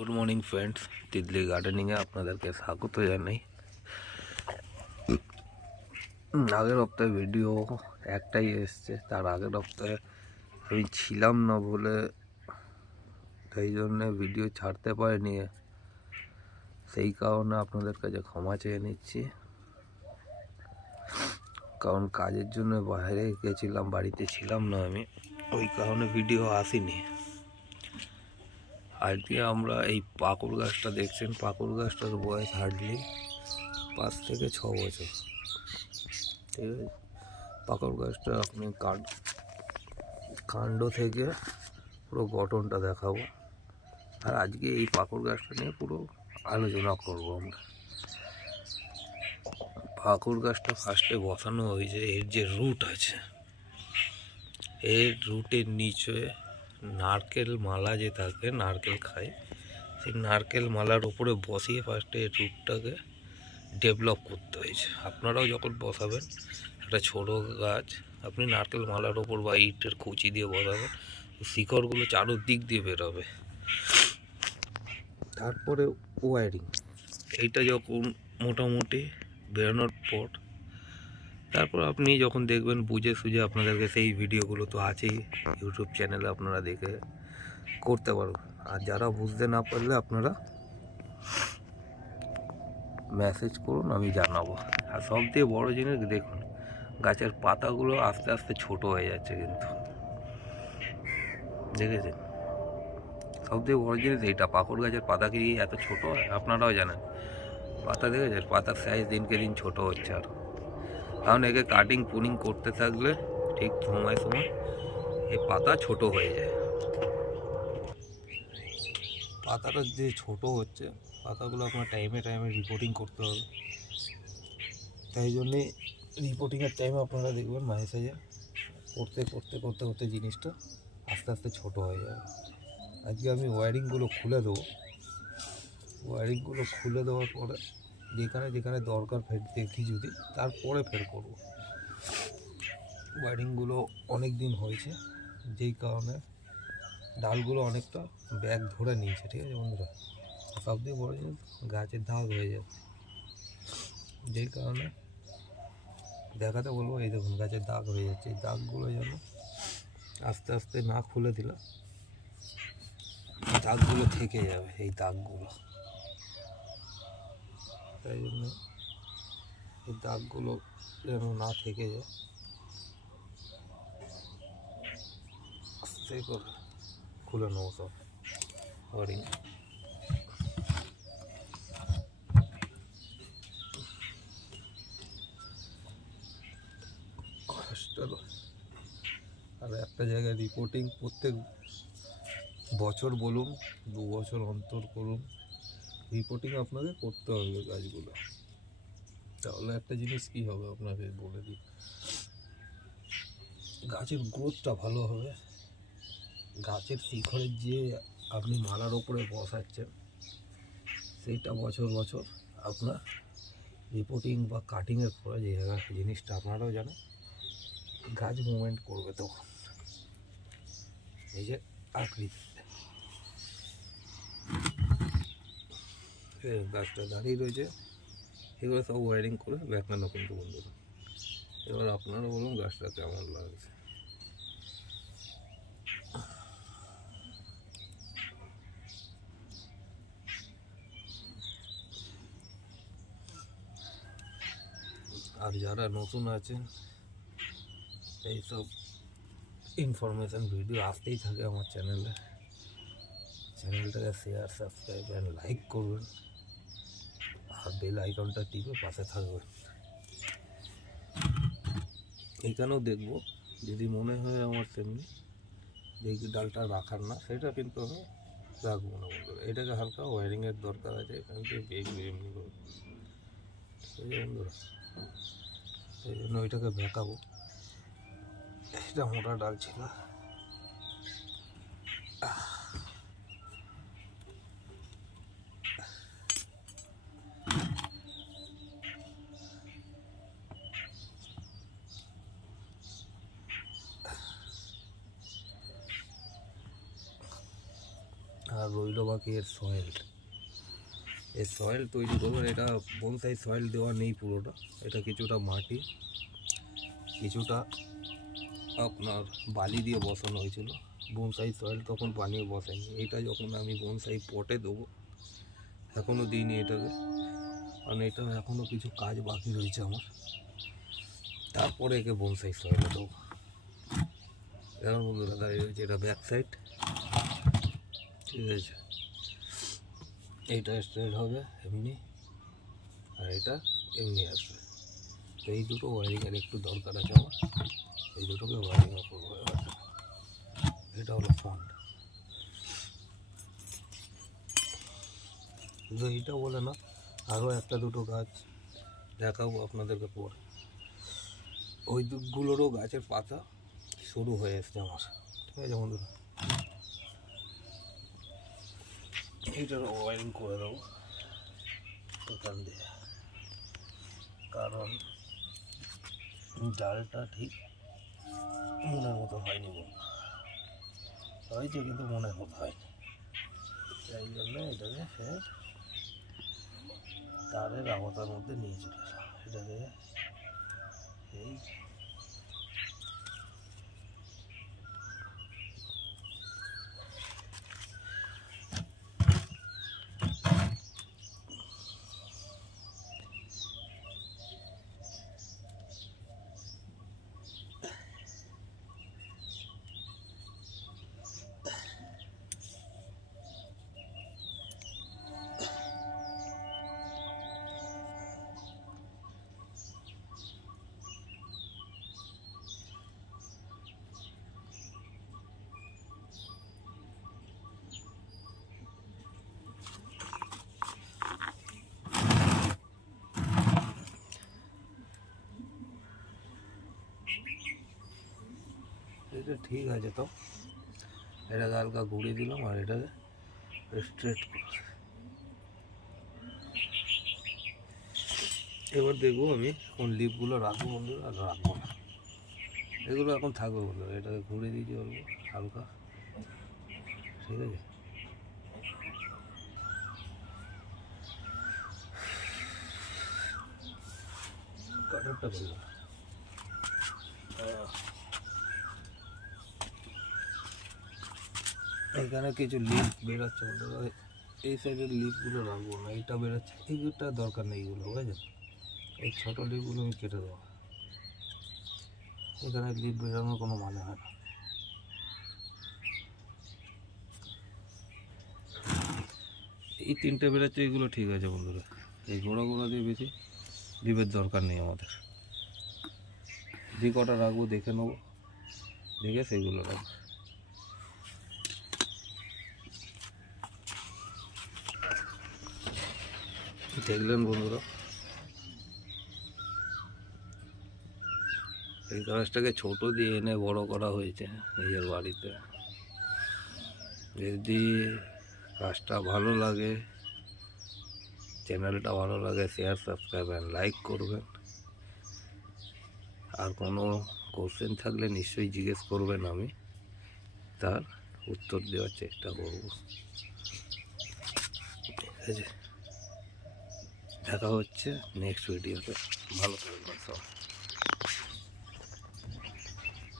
Good morning friends, Titli গার্ডেনিংয়ে আপনাদেরকে স্বাগত জানাই। আগের সপ্তাহে ভিডিও একটাই এসছে, তার আগের সপ্তাহে আমি ছিলাম না বলে সেই জন্যে ভিডিও ছাড়তে পারিনি। সেই কারণে আপনাদের কাছে ক্ষমা চেয়ে নিচ্ছি, কারণ কাজের জন্য বাইরে গেছিলাম, বাড়িতে ছিলাম না আমি, ওই কারণে ভিডিও আসেনি। আজকে আমরা এই পাকুড় গাছটা দেখছেন, পাকুড় গাছটার বয়স হার্ডলি 5 থেকে 6 বছর। ঠিক আছে, পাকুড় গাছটা আপনি কাণ্ড থেকে পুরো গঠনটা দেখাবো, আর আজকে এই পাকুড় গাছটা নিয়ে পুরো আলোচনা করব আমরা। পাকুড় গাছটা ফার্স্টে বসানো হয়েছে, এর যে রুট আছে, এর রুটের নিচে নারকেল মালা যে থাকে, নারকেল খায়, সেই নারকেল মালার উপরে বসিয়ে ফার্স্টে এই রুটটাকে ডেভেলপ করতে হয়েছে। আপনারাও যখন বসাবেন একটা ছোটো গাছ, আপনি নারকেল মালার ওপর বা ইটের কুচি দিয়ে বসাবেন, শিকড়গুলো চারোদিক দিয়ে বেরোবে। তারপরে ওয়ারিং, এইটা যখন মোটামুটি বেরোনোর পর তারপর আপনি যখন দেখবেন বুঝে সুঝে, আপনাদেরকে সেই ভিডিওগুলো তো আছেই ইউটিউব চ্যানেলে, আপনারা দেখে করতে পারবেন। আর যারা বুঝতে না পারলে আপনারা মেসেজ করুন, আমি জানাবো। আর সবথেকে বড় জিনিস দেখুন, গাছের পাতাগুলো আস্তে আস্তে ছোট হয়ে যাচ্ছে, কিন্তু দেখেছেন? সবথেকে বড় জিনিস এইটা, পাকুড় গাছের পাতা কি এত ছোট হয়? আপনারাও জানেন, পাতা দেখেছেন, পাতার সাইজ দিনকে দিন ছোট হচ্ছে। আর কারণ একে কাটিং পুনিং করতে থাকলে ঠিক সময় সময় এই পাতা ছোট হয়ে যায়। পাতাটা যে ছোট হচ্ছে, পাতাগুলো আপনার টাইমে টাইমে রিপোর্টিং করতে হবে। তাই জন্যে রিপোর্টিংয়ের টাইমে আপনারা দেখবেন মাঝে সাঝে করতে করতে করতে করতে জিনিসটা আস্তে আস্তে ছোট হয়ে যাবে। আজকে আমি ওয়্যারিংগুলো খুলে দেবো। ওয়্যারিংগুলো খুলে দেওয়ার পরে যেখানে যেখানে দরকার ফের দেখি, যদি তারপরে ফের করবো। ওয়্যারিংগুলো অনেক দিন হয়েছে, যেই কারণে ডালগুলো অনেকটা ব্যাগ ধরে নিয়েছে। ঠিক আছে বন্ধুরা, সবথেকে বড় জিনিস, গাছের দাগ হয়ে যাচ্ছে, যেই কারণে দেখাতে বলবো। এই দেখুন, গাছের দাগ হয়ে যাচ্ছে। এই দাগগুলো যেন আস্তে আস্তে না খুলে দিলে দাগগুলো থেকে যাবে, এই দাগগুলো। তাই জন্য এই দাগগুলো যেন না থেকে যায়, আস্তে করে খুলে নেবো সব ওয়ারিং। আর একটা জায়গায় রিপোর্টিং প্রত্যেক বছর বলুন, 2 বছর অন্তর করুন, রিপোর্টিং আপনাকে করতে হবে গাছগুলো। তাহলে একটা জিনিস কী হবে আপনাকে বলে দিই, গাছের গ্রোথটা ভালো হবে। গাছের শিকড়ের যে আপনি মালার ওপরে বসাচ্ছেন, সেইটা বছর বছর আপনার রিপোর্টিং বা কাটিংয়ের পরে যে জিনিসটা আপনারাও জানেন, গাছ মুভমেন্ট করবে তখন এই যে আকৃতি। গাছটা দাঁড়িয়ে রয়েছে, এগুলো সব ওয়্যারিং করে ব্যাকনানো কিন্তু বন্ধুরা। এবার আপনারা বলুন গাছটা কেমন লাগছে। আর যারা নতুন আছেন, এইসব ইনফরমেশান ভিডিও আসতেই থাকে আমার চ্যানেলে। চ্যানেলটাকে শেয়ার, সাবস্ক্রাইব অ্যান্ড লাইক করবেন, আর বেল আইকনটা টিপে পাশে থাকবেন। এইখানেও দেখবো, যদি মনে হয় আমার তেমনি দেখি ডালটা রাখার না, সেটা কিন্তু আমি রাখবো না বন্ধুরা। এটাকে হালকা ওয়্যারিংয়ের দরকার আছে, এখান থেকে বেগবে এমনি করে, ঠিক আছে বন্ধুরা। সেই জন্য ওইটাকে বেঁকাবো। এটা মোটা ডাল ছিল। আর রইল বাকি এর সয়েল। এই সয়েল তৈরি করবেন, এটা বনসাই সয়েল দেওয়া নেই পুরোটা, এটা কিছুটা মাটি কিছুটা আপনার বালি দিয়ে বসানো হয়েছিল। বনসাই সয়েল তখন বানিয়ে বসাইনি, এটা যখন আমি বনসাই পটে দেবো, এখনও দিইনি এটাকে, কারণ এটা এখনও কিছু কাজ বাকি রয়েছে আমার, তারপরে একে বনসাই সয়েলে দেবো। এখন বন্ধুরা দাঁড়িয়ে রয়েছে, এটা ব্যাক সাইড, ঠিক আছে। এইটা স্ট্রেট হবে এমনি, আর এটা এমনি আসবে। তো এই দুটো ওয়ারিংয়ের একটু দরকার আছে আমার, এই দুটোকে ওয়ারিং করবো। এটা হলো ফন্ট। তো এইটা বলে না, আরও একটা দুটো গাছ দেখাবো আপনাদেরকে পরে। ওই দিকগুলোরও গাছের পাতা শুরু হয়ে এসছে আমার, ঠিক আছে বন্ধুরা। এইটার ওয়ারিং করে দেবো এখান দিয়ে, কারণ ডালটা ঠিক মনের মতো হয়নি, হয়েছে কিন্তু মনের মতো হয়নি, তাই জন্য এটাকে সে তারের আওতার মধ্যে নিয়ে চলে এলাম। এটাকে এই এটা ঠিক আছে। তো এটাকে হালকা ঘুরিয়ে দিলাম আর এটাকে স্ট্রেট করলাম। এবার দেখবো আমি কোন লিপগুলো রাখবো বন্ধুরা আর রাখবো না, এগুলো এখন থাকবে বন্ধুরা। এটাকে ঘুরিয়ে দিয়েছি অল্প হালকা, ঠিক আছে। কাটারটা করবো, এখানে কিছু লিপ বেরোচ্ছে বন্ধুরা, এই সাইডের লিপগুলো রাখবো না, এইটা বেরোচ্ছে, এইগুলোটা দরকার নেই, এইগুলো বুঝেছেন। এই ছোটো লিপগুলো আমি কেটে দেবো, এখানে লিপ বেরোনোর কোনো মানে হয় না। এই তিনটে বেরোচ্ছে, এইগুলো ঠিক আছে বন্ধুরা। এই গোড়া গোড়া দিয়ে বেশি লিপের দরকার নেই আমাদের। যে কটা রাখবো দেখে নেবো, দেখে সেইগুলো রাখবো। দেখলেন বন্ধুরা, এই গাছটাকে ছোট দিয়ে এনে বড় করা হয়েছে নিজের বাড়িতে। যদি গাছটা ভালো লাগে, চ্যানেলটা ভালো লাগে, শেয়ার সাবস্ক্রাইব অ্যান্ড লাইক করবেন। আর কোনো কোশ্চেন থাকলে নিশ্চয়ই জিজ্ঞেস করবেন, আমি তার উত্তর দেওয়ার চেষ্টা করব, ঠিক আছে। দেখা হচ্ছে নেক্সট ভিডিওতে, ভালো থাকবেন সব।